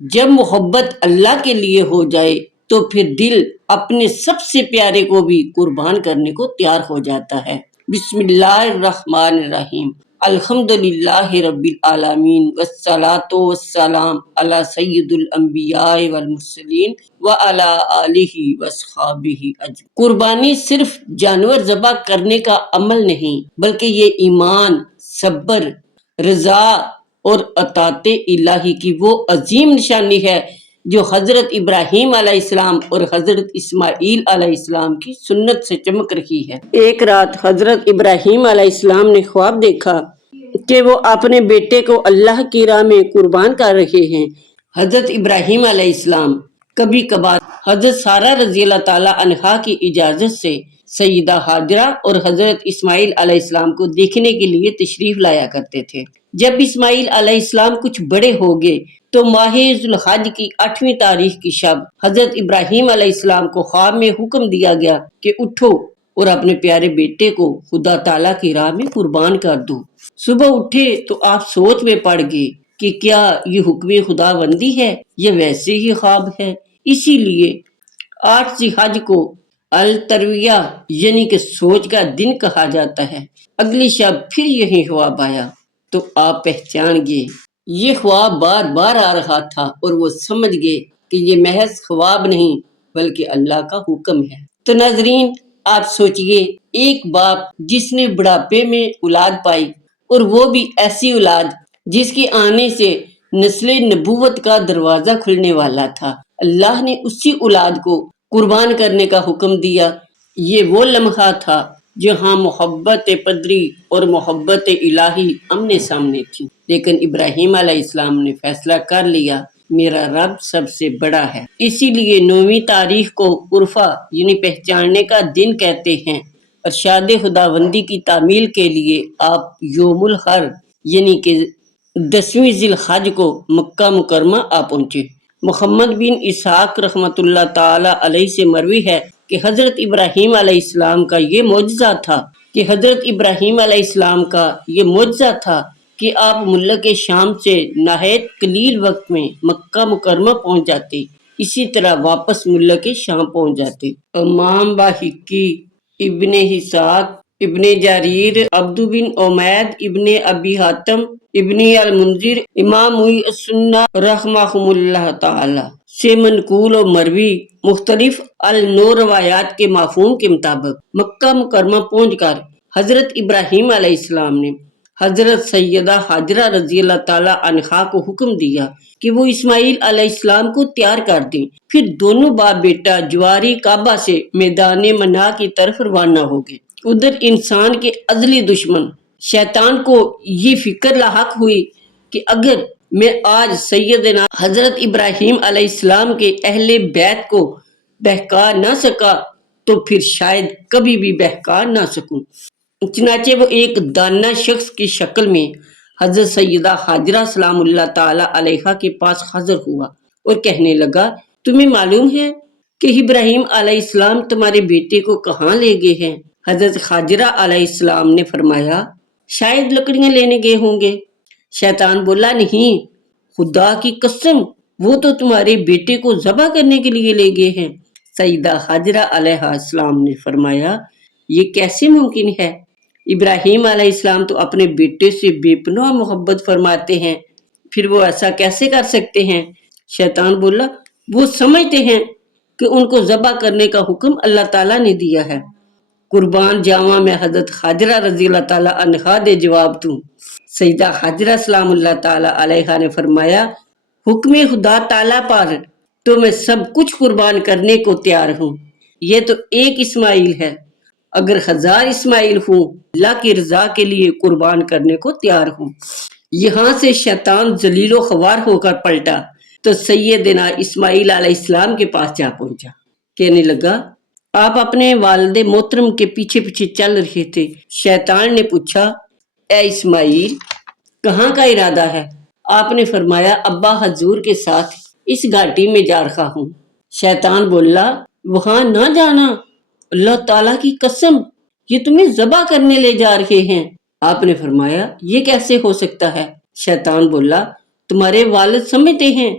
جب محبت اللہ کے لیے ہو جائے تو پھر دل اپنے سب سے پیارے کو بھی قربان کرنے کو تیار ہو جاتا ہے۔ بسم اللہ الرحمن الرحیم۔ الحمد للہ رب العالمین والصلاة والسلام علی سید الانبیاء والمرسلین وعلی آلہ واصحابہ اجمعین۔ قربانی صرف جانور ذبح کرنے کا عمل نہیں، بلکہ یہ ایمان، صبر، رضا اور اطاعت الہی کی وہ عظیم نشانی ہے جو حضرت ابراہیم علیہ السلام اور حضرت اسماعیل علیہ السلام کی سنت سے چمک رہی ہے۔ ایک رات حضرت ابراہیم علیہ السلام نے خواب دیکھا کہ وہ اپنے بیٹے کو اللہ کی راہ میں قربان کر رہے ہیں۔ حضرت ابراہیم علیہ السلام کبھی کبھار حضرت سارہ رضی اللہ تعالی عنہا کی اجازت سے سیدہ ہاجرہ اور حضرت اسماعیل علیہ السلام کو دیکھنے کے لیے تشریف لایا کرتے تھے۔ جب اسماعیل علیہ السلام کچھ بڑے ہو گئے تو ماہ ذو الحج کی 8ویں تاریخ کی شب حضرت ابراہیم علیہ السلام کو خواب میں حکم دیا گیا کہ اٹھو اور اپنے پیارے بیٹے کو خدا تعالیٰ کی راہ میں قربان کر دو۔ صبح اٹھے تو آپ سوچ میں پڑ گئے کہ کیا یہ حکم خدا بندی ہے یا ویسے ہی خواب ہے۔ اسی لیے 8 ذی الحج کو الترویہ یعنی کہ سوچ کا دن کہا جاتا ہے۔ اگلی شب پھر یہی خواب آیا تو آپ پہچان گئے یہ خواب بار بار آ رہا تھا اور وہ سمجھ گئے کہ یہ محض خواب نہیں بلکہ اللہ کا حکم ہے۔ تو ناظرین، آپ سوچئے ایک باپ جس نے بڑھاپے میں اولاد پائی اور وہ بھی ایسی اولاد جس کے آنے سے نسل نبوت کا دروازہ کھلنے والا تھا، اللہ نے اسی اولاد کو قربان کرنے کا حکم دیا۔ یہ وہ لمحہ تھا جہاں محبت پدری اور محبت الہی آمنے سامنے تھی، لیکن ابراہیم علیہ السلام نے فیصلہ کر لیا میرا رب سب سے بڑا ہے۔ اسی لیے 9ویں تاریخ کو عرفہ یعنی پہچاننے کا دن کہتے ہیں۔ ارشاد خداوندی کی تعمیل کے لیے آپ یوم الحر یعنی کہ 10ویں ذی الحج کو مکہ مکرمہ آ پہنچے۔ محمد بن اسحاق رحمۃ اللہ تعالی علیہ سے مروی ہے کہ حضرت ابراہیم علیہ السلام کا یہ معجزہ تھا کہ آپ ملک شام سے نہایت قلیل وقت میں مکہ مکرمہ پہنچ جاتے، اسی طرح واپس ملک شام پہنچ جاتے۔ امام باحقی، ابن اسحاق، ابن جریر، عبد بن عمید، ابن ابی حاتم، ابن المنذر، امام السنہ رحمہم اللہ تعالی سے منقول و مروی مختلف النور روایات کے مفہوم کے مطابق مکہ مکرمہ پہنچ کر حضرت ابراہیم علیہ السلام نے حضرت سیدہ ہاجرہ رضی اللہ تعالی عنہا کو حکم دیا کہ وہ اسماعیل علیہ السلام کو تیار کر دیں۔ پھر دونوں باپ بیٹا جواری کعبہ سے میدان منا کی طرف روانہ ہو گئے۔ ادھر انسان کے ازلی دشمن شیطان کو یہ فکر لاحق ہوئی کہ اگر میں آج سیدنا حضرت ابراہیم علیہ السلام کے اہل بیت کو بہکا نہ سکا تو پھر شاید کبھی بھی بہکا نہ سکوں۔ چنانچہ وہ ایک دانا شخص کی شکل میں حضرت سیدہ ہاجرہ سلام اللہ تعالی علیہا کے پاس حاضر ہوا اور کہنے لگا، تمہیں معلوم ہے کہ ابراہیم علیہ السلام تمہارے بیٹے کو کہاں لے گئے ہیں؟ حضرت ہاجرہ علیہ السلام نے فرمایا، شاید لکڑیاں لینے گئے ہوں گے۔ شیطان بولا، نہیں، خدا کی قسم وہ تو تمہارے بیٹے کو ذبح کرنے کے لیے لے گئے ہیں۔ سیدہ ہاجرہ علیہ السلام نے فرمایا، یہ کیسے ممکن ہے؟ ابراہیم علیہ السلام تو اپنے بیٹے سے بے پناہ محبت فرماتے ہیں، پھر وہ ایسا کیسے کر سکتے ہیں؟ شیطان بولا، وہ سمجھتے ہیں کہ ان کو ذبح کرنے کا حکم اللہ تعالیٰ نے دیا ہے۔ قربان جاواں میں حضرت ہاجرہ رضی اللہ تعالیٰ عنہا دے جواب دوں۔ سیدہ ہاجرہ سلام اللہ تعالیٰ علیہا نے فرمایا، حکم خدا تعالیٰ پر تو میں سب کچھ قربان کرنے کو تیار ہوں۔ یہ تو ایک اسماعیل ہے، اگر 1000 اسماعیل ہوں اللہ کی رضا کے لیے قربان کرنے کو تیار ہوں۔ یہاں سے شیطان ذلیل و خوار ہو کر پلٹا تو سیدنا اسماعیل علیہ السلام کے پاس جا پہنچا۔ کہنے لگا، آپ اپنے والد محترم کے پیچھے پیچھے چل رہے تھے۔ شیطان نے پوچھا، اے اسماعیل، کہاں کا ارادہ ہے؟ آپ نے فرمایا، ابا حضور کے ساتھ اس گھاٹی میں جا رہا ہوں۔ شیطان بولا، وہاں نہ جانا، اللہ تعالیٰ کی قسم یہ تمہیں ذبح کرنے لے جا رہے ہیں۔ آپ نے فرمایا، یہ کیسے ہو سکتا ہے؟ شیطان بولا، تمہارے والد سمجھتے ہیں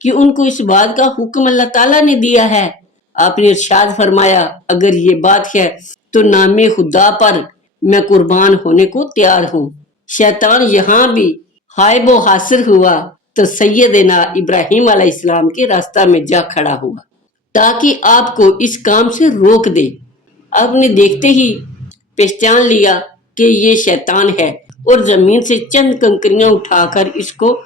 کہ ان کو اس بات کا حکم اللہ تعالیٰ نے دیا ہے؟ آپ نے ارشاد فرمایا اگر یہ بات ہے تو نام خدا پر میں قربان ہونے کو تیار ہوں۔ شیطان یہاں بھی حائب و حاصر ہوا تو سیدنا ابراہیم علیہ السلام کے راستہ میں جا کھڑا ہوا تاکہ آپ کو اس کام سے روک دے۔ آپ نے دیکھتے ہی پہچان لیا کہ یہ شیطان ہے اور زمین سے چند کنکریاں اٹھا کر اس کو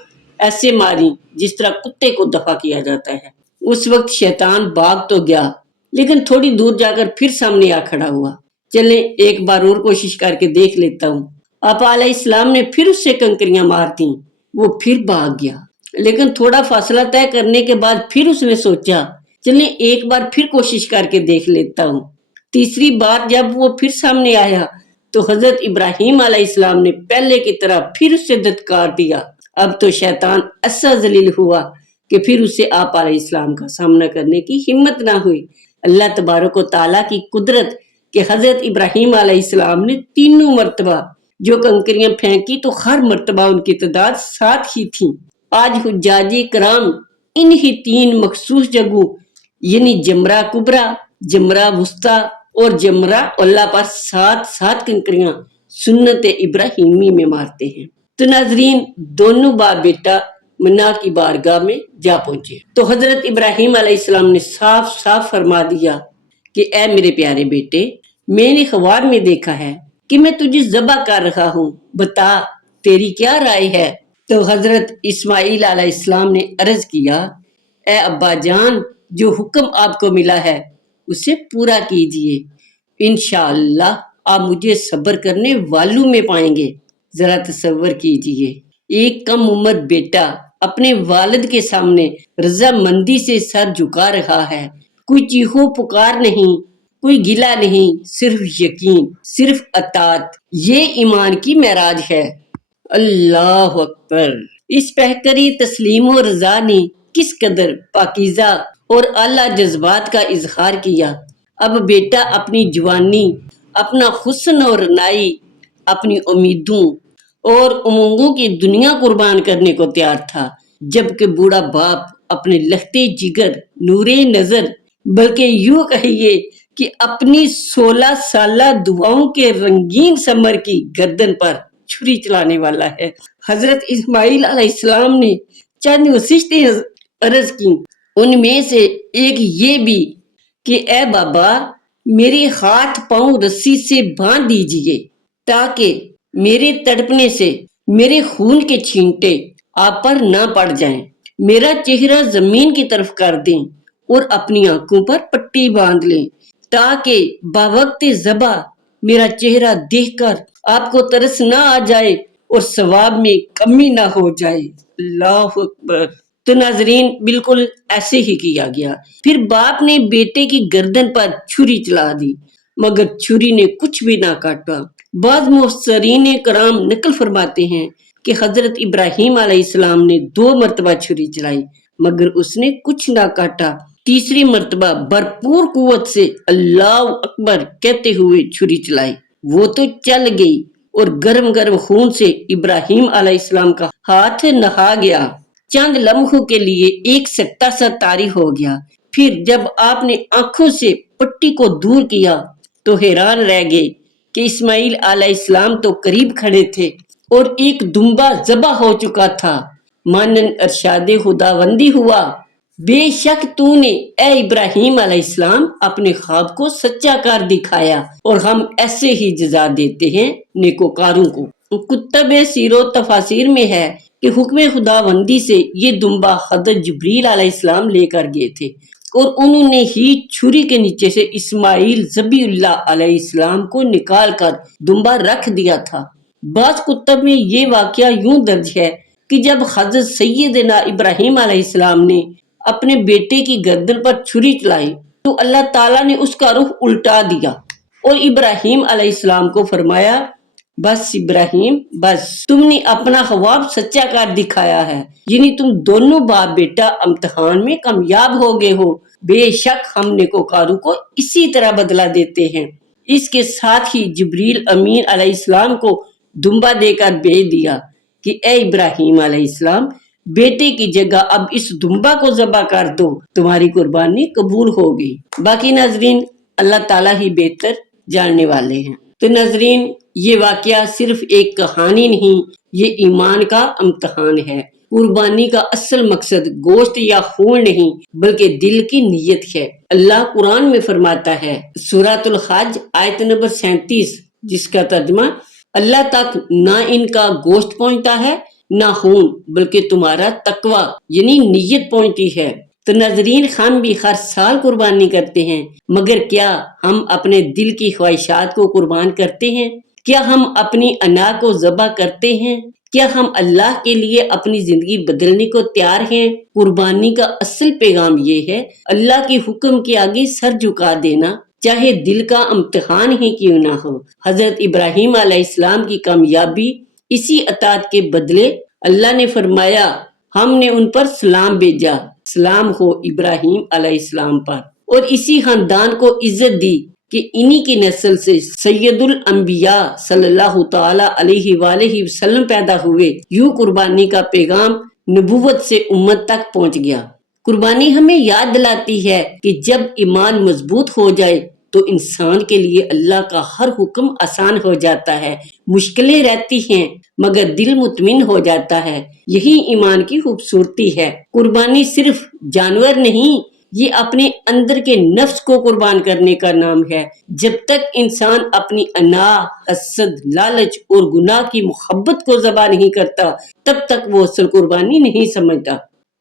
ایسے ماری جس طرح کتے کو دفع کیا جاتا ہے۔ اس وقت شیطان بھاگ تو گیا لیکن تھوڑی دور جا کر پھر سامنے آ کھڑا ہوا۔ چلیں ایک بار اور کوشش کر کے دیکھ لیتا ہوں۔ آپ علیہ السلام نے پھر اس سے کنکریاں مار دیں، وہ پھر بھاگ گیا۔ لیکن تھوڑا فاصلہ طے کرنے کے بعد پھر اس نے سوچا چلیں ایک بار پھر کوشش کر کے دیکھ لیتا ہوں۔ تیسری بار جب وہ پھر سامنے آیا تو حضرت ابراہیم علیہ السلام نے پہلے کی طرح پھر اس سے دھتکار دیا۔ اب تو شیطان ایسا ذلیل ہوا کہ پھر اسے آپ علیہ السلام کا سامنا کرنے کی ہمت نہ ہوئی۔ اللہ تبارک و تعالیٰ کی قدرت کہ حضرت ابراہیم علیہ السلام نے تینوں مرتبہ جو کنکریاں پھینکی تو ہر مرتبہ ان کی تعداد 7 ہی تھی۔ آج حجاجی کرام انہی 3 مخصوص جگہوں یعنی جمرہ کبرا، جمرہ وسطیٰ اور جمرہ اللہ پر 7 کنکریاں سنت ابراہیمی میں مارتے ہیں۔ تو ناظرین دونوں باپ بیٹا منا کی بارگاہ میں جا پہنچے تو حضرت ابراہیم علیہ السلام نے صاف صاف فرما دیا کہ اے میرے پیارے بیٹے، میں نے خواب میں دیکھا ہے کہ میں تجھے ذبح کر رہا ہوں، بتا تیری کیا رائے ہے؟ تو حضرت اسماعیل علیہ السلام نے عرض کیا اے ابا جان، جو حکم آپ کو ملا ہے اسے پورا کیجئے، انشاءاللہ آپ مجھے صبر کرنے والوں میں پائیں گے۔ ذرا تصور کیجئے ایک کم عمر بیٹا اپنے والد کے سامنے رضامندی سے سر جھکا رہا ہے، کوئی چیخو پکار نہیں، کوئی گلہ نہیں، صرف یقین، صرف اطاعت، یہ ایمان کی معراج ہے۔ اللہ اکبر! اس پہکری تسلیم و رضا نے کس قدر پاکیزہ اور اعلیٰ جذبات کا اظہار کیا۔ اب بیٹا اپنی جوانی، اپنا حسن اور رنائی، اپنی امیدوں اور امنگوں کی دنیا قربان کرنے کو تیار تھا، جبکہ بوڑھا باپ اپنے لختے جگر، نور نظر، بلکہ یوں کہیے کہ اپنی 16 سالہ دعاؤں کے رنگین ثمر کی گردن پر چھری چلانے والا ہے۔ حضرت اسماعیل علیہ السلام نے چند وصیتیں عرض کی، ان میں سے ایک یہ بھی کہ اے بابا میرے ہاتھ پاؤں رسی سے باندھ دیجئے تاکہ میرے تڑپنے سے میرے خون کے چھینٹے آپ پر نہ پڑ جائیں، میرا چہرہ زمین کی طرف کر دیں اور اپنی آنکھوں پر پٹی باندھ لیں تاکہ باوقت ذبح میرا چہرہ دیکھ کر آپ کو ترس نہ آ جائے اور ثواب میں کمی نہ ہو جائے۔ اللہ اکبر! تو ناظرین بالکل ایسے ہی کیا گیا۔ پھر باپ نے بیٹے کی گردن پر چھری چلا دی مگر چھری نے کچھ بھی نہ کاٹا۔ بعض مفسرین کرام نقل فرماتے ہیں کہ حضرت ابراہیم علیہ السلام نے 2 مرتبہ چھری چلائی مگر اس نے کچھ نہ کاٹا۔ تیسری مرتبہ بھرپور قوت سے اللہ اکبر کہتے ہوئے چھری چلائی، وہ تو چل گئی اور گرم گرم خون سے ابراہیم علیہ السلام کا ہاتھ نہا گیا۔ چند لمحوں کے لیے ایک سکتہ سا طاری ہو گیا، پھر جب آپ نے آنکھوں سے پٹی کو دور کیا تو حیران رہ گئے کہ اسماعیل علیہ السلام تو قریب کھڑے تھے اور ایک دمبا ذبح ہو چکا تھا۔ مانند ارشاد خداوندی ہوا، بے شک تو نے اے ابراہیم علیہ السلام اپنے خواب کو سچا کر دکھایا اور ہم ایسے ہی جزا دیتے ہیں نیکوکاروں کو۔ کتب سیر و تفاسیر میں ہے کہ حکم خداوندی سے یہ دمبا حضرت جبریل علیہ السلام لے کر گئے تھے اور انہوں نے ہی چھری کے نیچے سے اسماعیل ذبی اللہ علیہ السلام کو نکال کر دمبا رکھ دیا تھا۔ بعض کتب میں یہ واقعہ یوں درج ہے کہ جب حضرت سیدنا ابراہیم علیہ السلام نے اپنے بیٹے کی گردن پر چھری چلائی تو اللہ تعالیٰ نے اس کا رخ الٹا دیا اور ابراہیم علیہ السلام کو فرمایا بس ابراہیم بس، تم نے اپنا خواب سچا کر دکھایا ہے، یعنی تم دونوں باپ بیٹا امتحان میں کامیاب ہو گئے ہو، بے شک ہم نیکوکاروں کو اسی طرح بدلہ دیتے ہیں۔ اس کے ساتھ ہی جبریل امین علیہ السلام کو دمبا دے کر بھیج دیا کہ اے ابراہیم علیہ السلام بیٹے کی جگہ اب اس دمبا کو ذبح کر دو، تمہاری قربانی قبول ہوگی۔ باقی ناظرین اللہ تعالیٰ ہی بہتر جاننے والے ہیں۔ تو ناظرین یہ واقعہ صرف ایک کہانی نہیں، یہ ایمان کا امتحان ہے۔ قربانی کا اصل مقصد گوشت یا خون نہیں بلکہ دل کی نیت ہے۔ اللہ قرآن میں فرماتا ہے، سورۃ الحج آیت نمبر 37، جس کا ترجمہ اللہ تک نہ ان کا گوشت پہنچتا ہے نہ خون، بلکہ تمہارا تقوی یعنی نیت پہنچتی ہے۔ تو ناظرین ہم بھی ہر سال قربانی کرتے ہیں، مگر کیا ہم اپنے دل کی خواہشات کو قربان کرتے ہیں؟ کیا ہم اپنی انا کو ذبح کرتے ہیں؟ کیا ہم اللہ کے لیے اپنی زندگی بدلنے کو تیار ہیں؟ قربانی کا اصل پیغام یہ ہے، اللہ کے حکم کے آگے سر جھکا دینا، چاہے دل کا امتحان ہی کیوں نہ ہو۔ حضرت ابراہیم علیہ السلام کی کامیابی اسی اطاعت کے بدلے اللہ نے فرمایا، ہم نے ان پر سلام بھیجا، سلام ہو ابراہیم علیہ السلام پر، اور اسی خاندان کو عزت دی کہ انہی کی نسل سے سید الانبیاء صلی اللہ تعالی علیہ وآلہ وسلم پیدا ہوئے۔ یوں قربانی کا پیغام نبوت سے امت تک پہنچ گیا۔ قربانی ہمیں یاد دلاتی ہے کہ جب ایمان مضبوط ہو جائے تو انسان کے لیے اللہ کا ہر حکم آسان ہو جاتا ہے، مشکلیں رہتی ہیں مگر دل مطمئن ہو جاتا ہے۔ یہی ایمان کی خوبصورتی ہے۔ قربانی صرف جانور نہیں، یہ اپنے اندر کے نفس کو قربان کرنے کا نام ہے۔ جب تک انسان اپنی انا، حسد، لالچ اور گناہ کی محبت کو ذبح نہیں کرتا، تب تک وہ اصل قربانی نہیں سمجھتا۔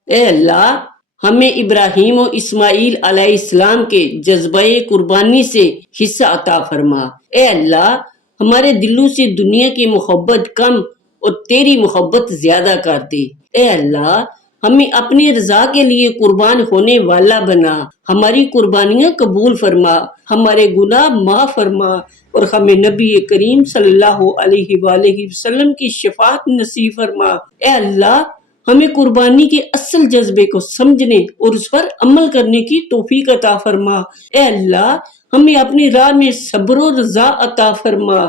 اے اللہ، ہمیں ابراہیم و اسماعیل علیہ السلام کے جذبہ قربانی سے حصہ عطا فرما۔ اے اللہ، ہمارے دلوں سے دنیا کی محبت کم اور تیری محبت زیادہ کر دے۔ اے اللہ، ہمیں اپنی رضا کے لیے قربان ہونے والا بنا، ہماری قربانیاں قبول فرما، ہمارے گناہ معاف فرما اور ہمیں نبی کریم صلی اللہ علیہ وآلہ وسلم کی شفاعت نصیب فرما۔ اے اللہ، ہمیں قربانی کے اصل جذبے کو سمجھنے اور اس پر عمل کرنے کی توفیق عطا فرما۔ اے اللہ، ہمیں اپنی راہ میں صبر و رضا عطا فرما۔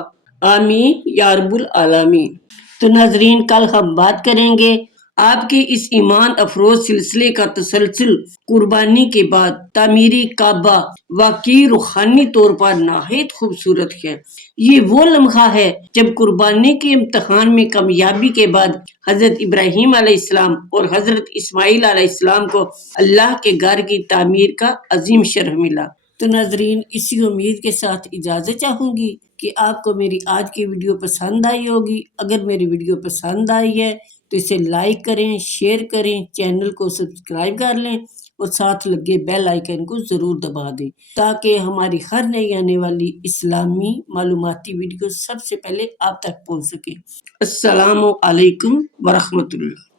آمین یا رب العالمین۔ تو ناظرین کل ہم بات کریں گے آپ کے اس ایمان افروز سلسلے کا تسلسل قربانی کے بعد تعمیری کعبہ واقعی روحانی طور پر نہایت خوبصورت ہے۔ یہ وہ لمحہ ہے جب قربانی کے امتحان میں کامیابی کے بعد حضرت ابراہیم علیہ السلام اور حضرت اسماعیل علیہ السلام کو اللہ کے گھر کی تعمیر کا عظیم شرف ملا۔ تو ناظرین اسی امید کے ساتھ اجازت چاہوں گی کہ آپ کو میری آج کی ویڈیو پسند آئی ہوگی۔ اگر میری ویڈیو پسند آئی ہے تو اسے لائک کریں، شیئر کریں، چینل کو سبسکرائب کر لیں اور ساتھ لگے بیل آئیکن کو ضرور دبا دیں تاکہ ہماری ہر نئی آنے والی اسلامی معلوماتی ویڈیو سب سے پہلے آپ تک پہنچ سکے۔ السلام علیکم ورحمۃ اللہ۔